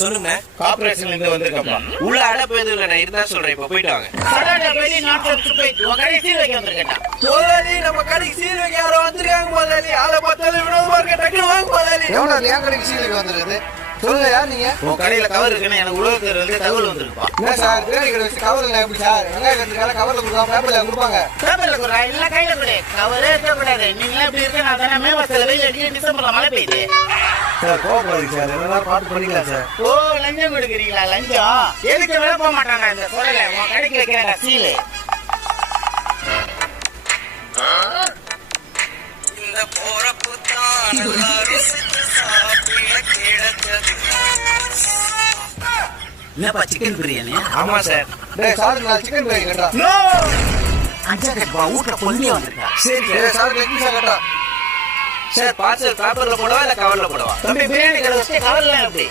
சொல்லுங்க. கார்பரேஷன்ல இருந்து வந்திருக்கப்பா. உள்ள அடப்பு எதுவும் இல்ல, நான் இருந்தா சொல்றேன். இப்ப போயிட்டு வாங்க. முதலாளி நம்ம கடைக்கு சீல் வைக்க யாரோ வந்திருக்காங்க முதலாளி. ஆளை பார்த்தாலும் வினோதமா இருக்க, டக்குனு வாங்க முதலாளி. எவ்வளோ என் கடைக்கு சீல் வைக்க வந்துருக்குது? சொல்லுங்க யார் நீங்க? உன் கடையில கவர் இருக்குன்னு எனக்கு உலகத்துல இருந்து தகவல் வந்திருக்குப்பா. என்ன சார் பிரியாணி கடை வச்சு கவர் இல்லை எப்படி சார்? வெங்காயத்துக்கான கவர்ல கொடுப்பாங்க, பேப்பர்ல கொடுப்பாங்க. பேப்பர்ல கொடுறா இல்ல கையில கொடு. கவரே இருக்கக்கூடாது. நீங்களே இப்படி இருக்க நான் தானே மே மாசத்துல வெயில் அடிக்க டிசம்பர்ல மழை பெய்யுது. சார் கோபப்படுறீங்க சார், என்னதான் பார்த்து பண்ணிக்கலாம் சார். ஓ லஞ்சம் கொடுக்குறீங்களா? லஞ்சம் எதுக்கு விலை போக மாட்டாங்க இந்த சொல்லல. உன் கடைக்கு வைக்கிறேன் சீலு. இந்த போறப்பு தான் எல்லாரும் சாப்பிட கிடந்தது. என்னப்பா சிக்கன் பிரியாணி? ஆமா சார். டேய் சாருக்கு நான் சிக்கன் பிரியாணி கேட்டா. நோ அஞ்சா கட்டுப்பா வீட்டுல பொண்ணே வந்திருக்கா. சரி டேய் சாருக்கு எங்க சார் கேட்டா? சார் பார்சல் பேப்பர்ல போடவா இல்ல கவர்ல போடவா? தம்பி பிரியாணி கடை வச்சு கவர்ல எப்படி